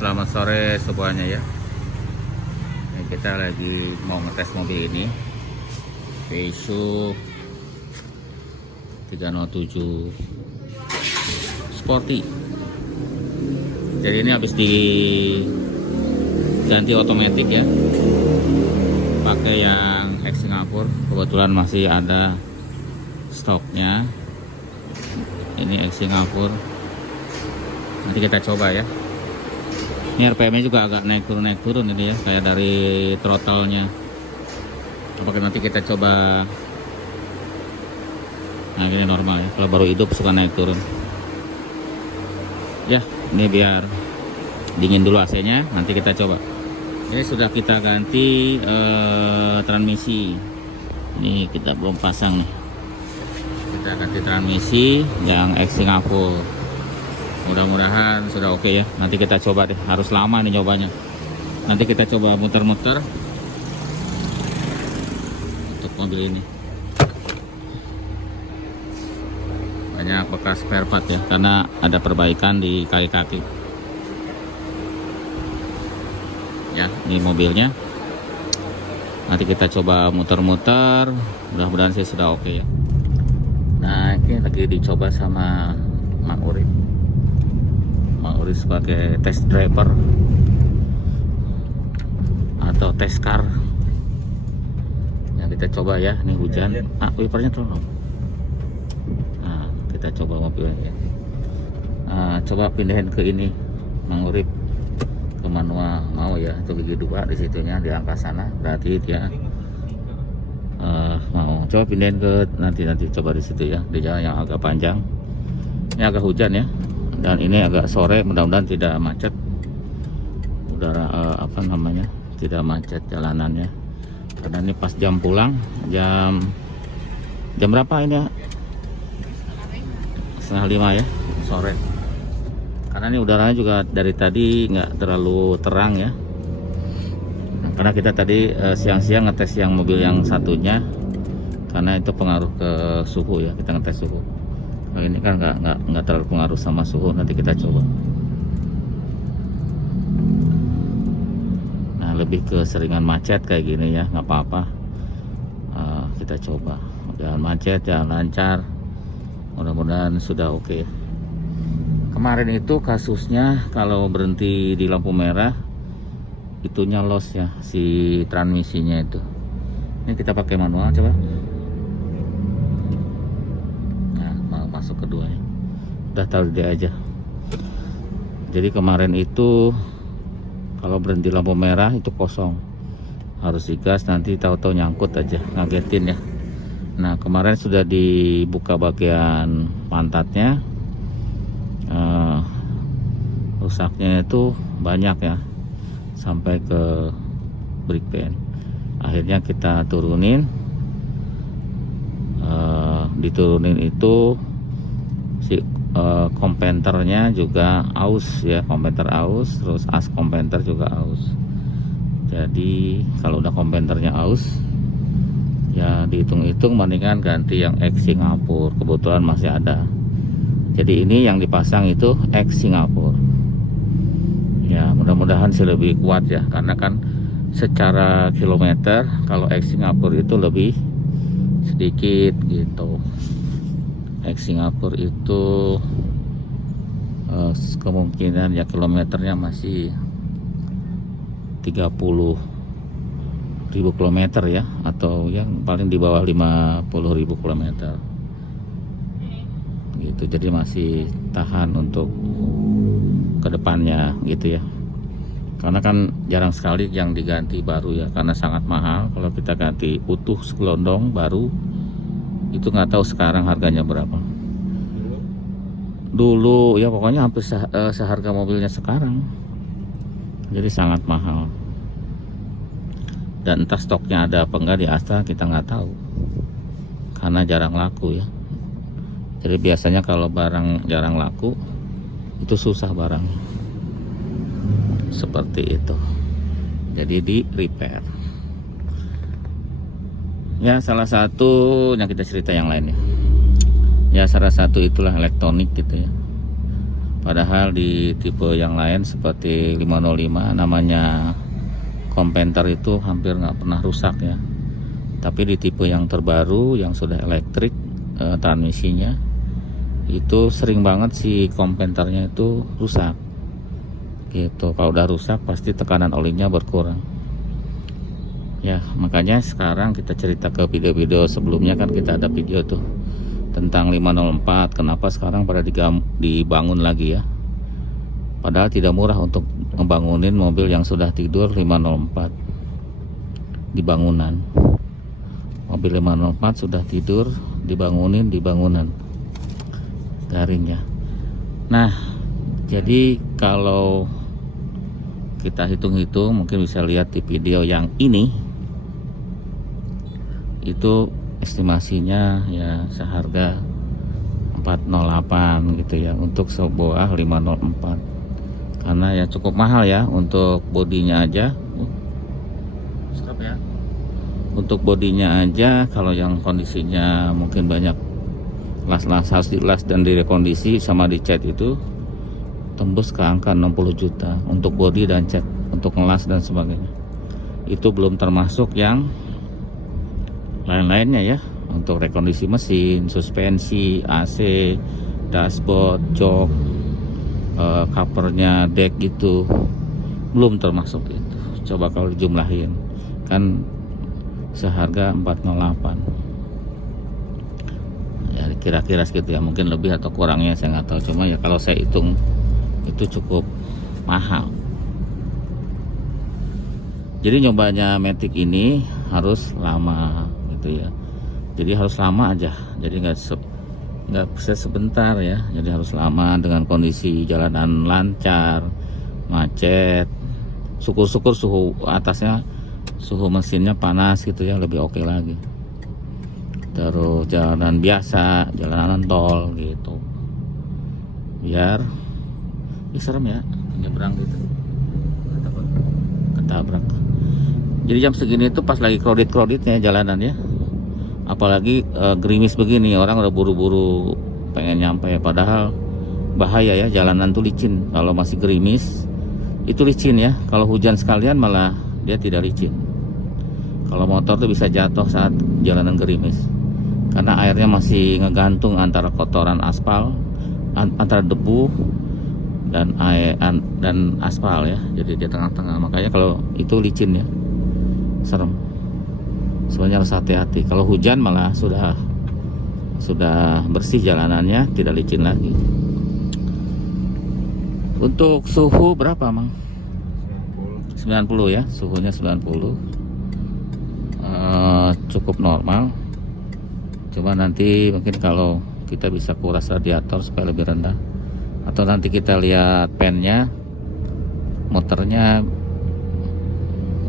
Selamat sore semuanya ya. Ini kita lagi mau ngetes mobil ini, Peugeot 307 Sporty. Jadi ini habis diganti otomatis ya, pakai yang ex Singapura. Kebetulan masih ada stoknya. Ini ex Singapura. Nanti kita coba ya. Ini RPM-nya juga agak naik turun ini ya, kayak dari throttle-nya. Apakah nanti kita coba. Nah ini normal ya, kalau baru hidup suka naik turun. Ya, ini biar dingin dulu AC-nya, nanti kita coba. Ini sudah kita ganti transmisi. Ini kita belum pasang nih. Kita ganti transmisi yang ex Singapura. Mudah-mudahan sudah oke ya. Nanti kita coba deh, harus lama nih nyobanya. Nanti kita coba muter-muter untuk mobil ini. Banyak bekas spare part ya, karena ada perbaikan di kaki-kaki. Ya, ini mobilnya. Nanti kita coba muter-muter. Mudah-mudahan sih sudah oke ya. Nah, ini lagi dicoba sama Mang Urip. Mang Urip sebagai test driver atau test car. Ya, kita coba ya. Ini hujan. Wipernya tolong. Nah, kita coba mobilnya. Coba pindahin ke ini, Mang Urip, ke manual. Mau ya, itu gigi 2 di situnya, di angka sana. Berarti dia mau. Coba pindahin ke nanti coba di situ ya, di jalan yang agak panjang. Ini agak hujan ya, dan ini agak sore. Mudah-mudahan tidak macet udara, tidak macet jalanannya, karena ini pas jam pulang. Jam berapa ini ya? 4:30 ya, sore. Karena ini udaranya juga dari tadi nggak terlalu terang ya. Karena kita tadi siang-siang ngetes yang mobil yang satunya, karena itu pengaruh ke suhu ya, kita ngetes suhu. Nah, ini kan nggak terlalu pengaruh sama suhu. Nanti kita coba. Nah, lebih ke seringan macet kayak gini ya, nggak apa-apa. Kita coba. Jangan macet, jangan lancar. Mudah-mudahan sudah oke. Kemarin itu kasusnya kalau berhenti di lampu merah, itunya loss ya, si transmisinya itu. Ini kita pakai manual coba. Masuk kedua ya. Udah tahu dia aja. Jadi kemarin itu kalau berhenti lampu merah itu kosong, harus digas, nanti tahu-tahu nyangkut aja, ngagetin ya. Nah, kemarin sudah dibuka bagian pantatnya. Rusaknya itu banyak ya, sampai ke brake pan. Akhirnya kita turunin. Diturunin itu si kompenternya juga aus ya, kompenter aus, terus as kompenter juga aus. Jadi kalau udah kompenternya aus ya, dihitung-hitung mendingan ganti yang ex Singapura. Kebetulan masih ada. Jadi ini yang dipasang itu ex Singapura. Ya, mudah-mudahan sih lebih kuat ya, karena kan secara kilometer kalau ex Singapura itu lebih sedikit gitu. Ex Singapura itu kemungkinan ya kilometernya masih 30.000 kilometer ya, atau yang paling di bawah 50.000 kilometer gitu. Jadi masih tahan untuk kedepannya gitu ya, karena kan jarang sekali yang diganti baru ya, karena sangat mahal. Kalau kita ganti utuh segelondong baru itu nggak tahu sekarang harganya berapa. Dulu ya pokoknya hampir seharga mobilnya sekarang. Jadi sangat mahal. Dan entah stoknya ada apa enggak di Astra, kita nggak tahu, karena jarang laku ya. Jadi biasanya kalau barang jarang laku itu susah barang seperti itu. Jadi di repair. Ya, salah satu yang kita cerita yang lainnya. Ya, salah satu itulah elektronik gitu ya. Padahal di tipe yang lain seperti 505 namanya kompenter itu hampir nggak pernah rusak ya. Tapi di tipe yang terbaru yang sudah elektrik transmisinya itu sering banget si kompenternya itu rusak gitu. Kalau udah rusak pasti tekanan olinya berkurang ya. Makanya sekarang kita cerita ke video-video sebelumnya, kan kita ada video tuh tentang 504 kenapa sekarang pada dibangun lagi ya. Padahal tidak murah untuk ngebangunin mobil yang sudah tidur 504 di bangunan. Mobil 504 sudah tidur dibangunin di bangunan garing ya. Nah, jadi kalau kita hitung-hitung mungkin bisa lihat di video yang ini, itu estimasinya ya seharga 408 gitu ya untuk sebuah 504, karena ya cukup mahal ya untuk bodinya aja. Stop ya. Untuk bodinya aja kalau yang kondisinya mungkin banyak las-las, harus dilas dan direkondisi sama dicat itu tembus ke angka 60 juta untuk bodi dan cat, untuk ngelas dan sebagainya. Itu belum termasuk yang lain-lainnya ya, untuk rekondisi mesin, suspensi, AC, dashboard, jok, covernya, deck gitu belum termasuk itu. Coba kalau dijumlahin kan seharga 408 ya, kira-kira segitu ya, mungkin lebih atau kurangnya saya nggak tahu, cuma ya kalau saya hitung itu cukup mahal. Jadi nyobanya Matic ini harus lama gitu ya, jadi harus lama aja, jadi nggak bisa sebentar ya, jadi harus lama dengan kondisi jalanan lancar, macet, syukur-syukur suhu atasnya, suhu mesinnya panas gitu ya, lebih oke lagi. Terus jalanan biasa, jalanan tol gitu, biar serem ya nyebrang gitu, ketabrak. Jadi jam segini itu pas lagi kredit-kreditnya jalanan ya, apalagi gerimis begini, orang udah buru-buru pengen nyampe, padahal bahaya ya, jalanan tuh licin. Kalau masih gerimis itu licin ya, kalau hujan sekalian malah dia tidak licin. Kalau motor tuh bisa jatuh saat jalanan gerimis, karena airnya masih ngegantung antara kotoran aspal, antara debu dan air dan aspal ya, jadi di tengah-tengah. Makanya kalau itu licin ya, serem. Sebenarnya harus hati-hati. Kalau hujan malah sudah bersih jalanannya, tidak licin lagi. Untuk suhu berapa Mang? 90 ya, suhunya 90. Cukup normal. Cuma nanti mungkin kalau kita bisa kuras radiator supaya lebih rendah, atau nanti kita lihat pennya, motornya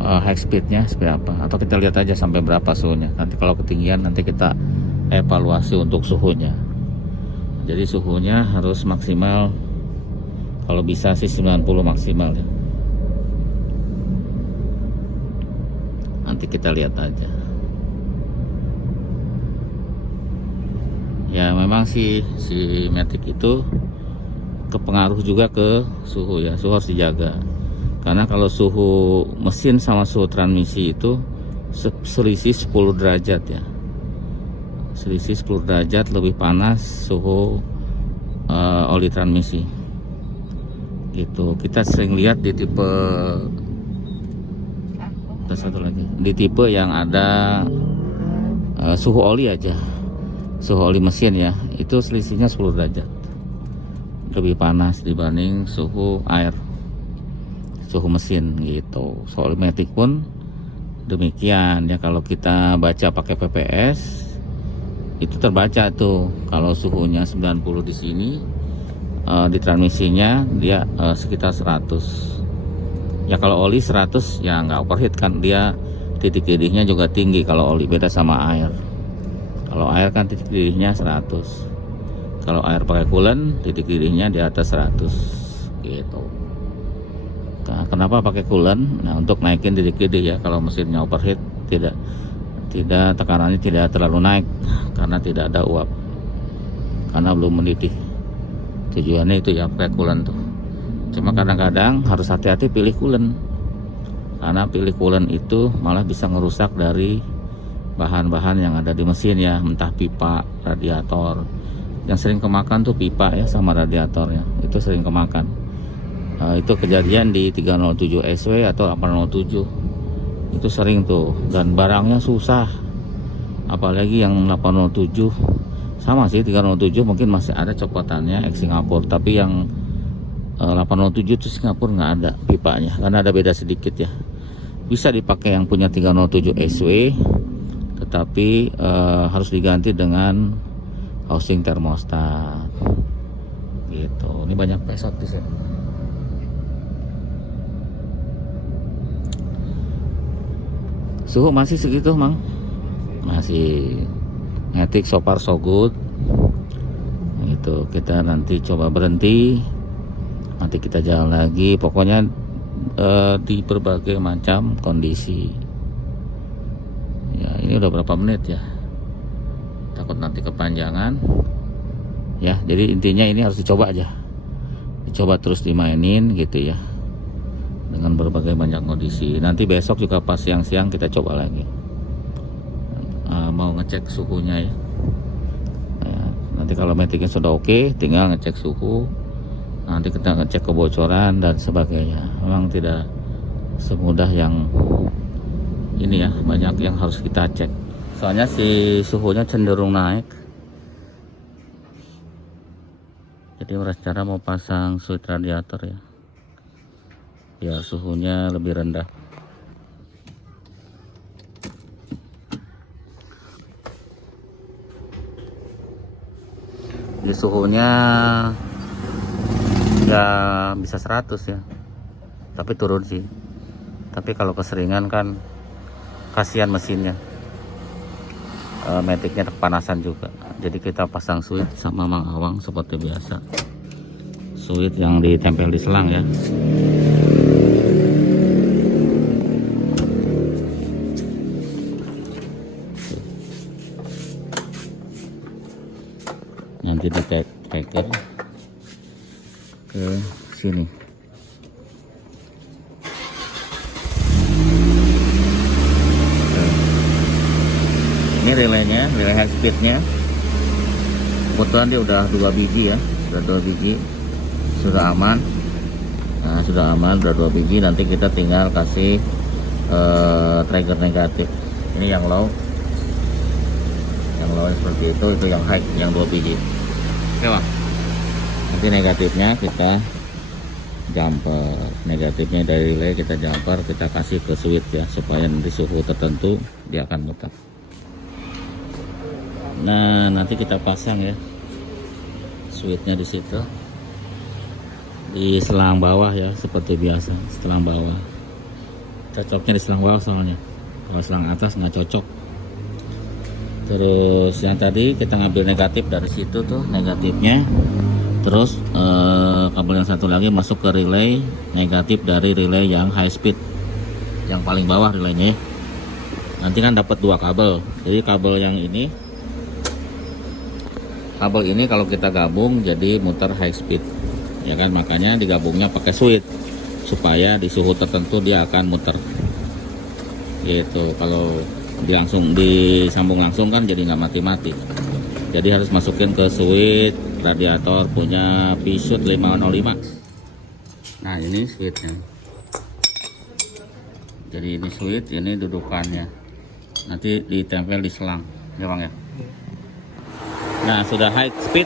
high speednya seperti apa, atau kita lihat aja sampai berapa suhunya. Nanti kalau ketinggian nanti kita evaluasi untuk suhunya. Jadi suhunya harus maksimal, kalau bisa sih 90 maksimal ya. Nanti kita lihat aja. Ya memang si Matic itu kepengaruh juga ke suhu ya, suhu harus dijaga. Karena kalau suhu mesin sama suhu transmisi itu selisih 10 derajat ya. Selisih 10 derajat lebih panas suhu oli transmisi. Gitu. Kita sering lihat di tipe, ada satu lagi, di tipe yang ada suhu oli aja. Suhu oli mesin ya, itu selisihnya 10 derajat lebih panas dibanding suhu air, suhu mesin gitu. Soal Matic pun demikian ya. Kalau kita baca pakai PPS itu terbaca tuh, kalau suhunya 90 di sini, di transmisinya dia sekitar 100 ya. Kalau oli 100 ya nggak overheat kan, dia titik didihnya juga tinggi kalau oli, beda sama air. Kalau air kan titik didihnya 100, kalau air pakai coolant titik didihnya di atas 100 gitu. Nah, kenapa pakai coolant? Nah, untuk naikin titik didih ya. Kalau mesinnya overheat tidak tekanannya tidak terlalu naik, karena tidak ada uap, karena belum mendidih Tujuannya itu ya pakai coolant tuh. Cuma kadang-kadang harus hati-hati pilih coolant, karena pilih coolant itu malah bisa ngerusak dari bahan-bahan yang ada di mesin ya, entah pipa, radiator. Yang sering kemakan tuh pipa ya sama radiatornya, itu sering kemakan. Itu kejadian di 307 SW atau 807 itu sering tuh, dan barangnya susah. Apalagi yang 807 sama sih, 307 mungkin masih ada copotannya ex Singapura, tapi yang 807 itu Singapura nggak ada pipanya karena ada beda sedikit ya. Bisa dipakai yang punya 307 SW, tetapi harus diganti dengan housing termostat gitu. Ini banyak pesot di sini. Suhu masih segitu, Mang. Masih ngetik so far so good. Itu kita nanti coba berhenti, nanti kita jalan lagi. Pokoknya di berbagai macam kondisi ya. Ini udah berapa menit ya, takut nanti kepanjangan ya. Jadi intinya ini harus dicoba aja, dicoba terus dimainin gitu ya, dengan berbagai banyak kondisi. Nanti besok juga pas siang-siang kita coba lagi. Mau ngecek suhunya ya. Nanti kalau metiknya sudah oke, tinggal ngecek suhu. Nanti kita ngecek kebocoran dan sebagainya. Memang tidak semudah yang ini ya, banyak yang harus kita cek. Soalnya si suhunya cenderung naik. Jadi cara mau pasang switch radiator ya, biar suhunya lebih rendah. Di suhunya ya bisa 100 ya, tapi turun sih. Tapi kalau keseringan kan kasihan mesinnya, metiknya kepanasan juga. Jadi kita pasang switch sama Mang Awang seperti biasa, switch yang ditempel di selang ya. Nanti di taker ke sini. Ini relaynya, relay high speednya. Kebetulan dia udah 2 biji ya, udah 2 biji, sudah aman. Nah, sudah aman, udah 2 biji. Nanti kita tinggal kasih trigger negatif. Ini yang low. Yang low seperti itu yang high, yang 2 biji. Oke Bang. Nanti negatifnya kita jumper, negatifnya dari relay kita jumper, kita kasih ke switch ya, supaya nanti suhu tertentu dia akan muter. Nah, nanti kita pasang ya switchnya di situ, di selang bawah ya, seperti biasa. Selang bawah cocoknya di selang bawah, soalnya kalau selang atas nggak cocok. Terus yang tadi kita ngambil negatif dari situ tuh, negatifnya. Terus kabel yang satu lagi masuk ke relay negatif dari relay yang high speed, yang paling bawah relaynya. Nanti kan dapat 2 kabel. Jadi kabel yang ini, kabel ini kalau kita gabung jadi muter high speed ya kan, makanya digabungnya pakai switch supaya di suhu tertentu dia akan muter gitu. Kalau langsung disambung langsung kan jadi nggak mati-mati. Jadi harus masukin ke switch radiator punya Pisut 505. Nah, ini switchnya. Jadi ini switch, ini dudukannya. Nanti ditempel di selang ya Bang ya. Nah, sudah high speed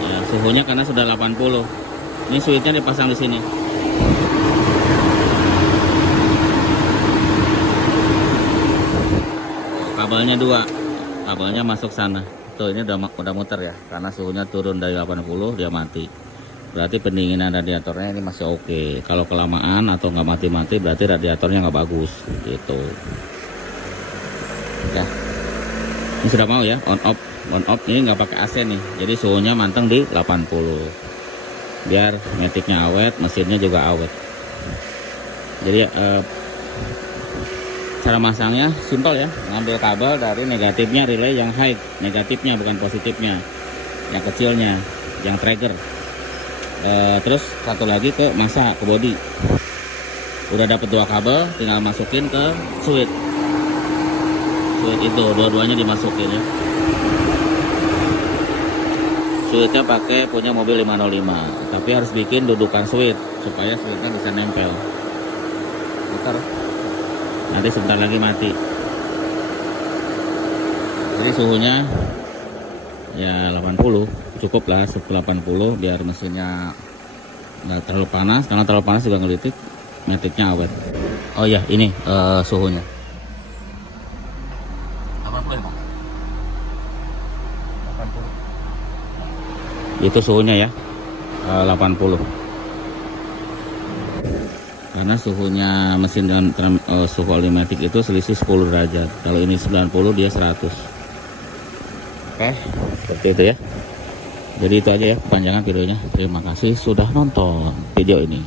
ya, suhunya karena sudah 80. Ini switchnya dipasang di sini. Kabelnya 2, kabelnya masuk sana. Tuh, ini udah muter ya, karena suhunya turun dari 80 dia mati. Berarti pendinginan radiatornya ini masih oke. Kalau kelamaan atau nggak mati-mati berarti radiatornya nggak bagus gitu ya. Ini sudah mau ya, on off ini nggak pakai AC nih, jadi suhunya manteng di 80 biar metiknya awet, mesinnya juga awet. Jadi cara masangnya simpel ya, ngambil kabel dari negatifnya relay yang high, negatifnya bukan positifnya, yang kecilnya. yang trigger. Terus satu lagi ke masa, ke body. Udah dapet 2 kabel, tinggal masukin ke switch itu, dua-duanya dimasukin ya. Switchnya pakai punya mobil 505, tapi harus bikin dudukan switch supaya switchnya bisa nempel. Bentar, nanti sebentar lagi mati. Jadi suhunya ya 80, cukup lah 80 biar mesinnya nggak terlalu panas. Karena terlalu panas juga ngelitik, metiknya awet. Oh ya, ini suhunya 80 ya, Pak? 80. Itu suhunya ya, 80. Karena suhunya mesin dan suhu oli matic itu selisih 10 derajat. Kalau ini 90, dia 100. Oke, seperti itu ya. Jadi itu aja ya kepanjangan videonya. Terima kasih sudah nonton video ini.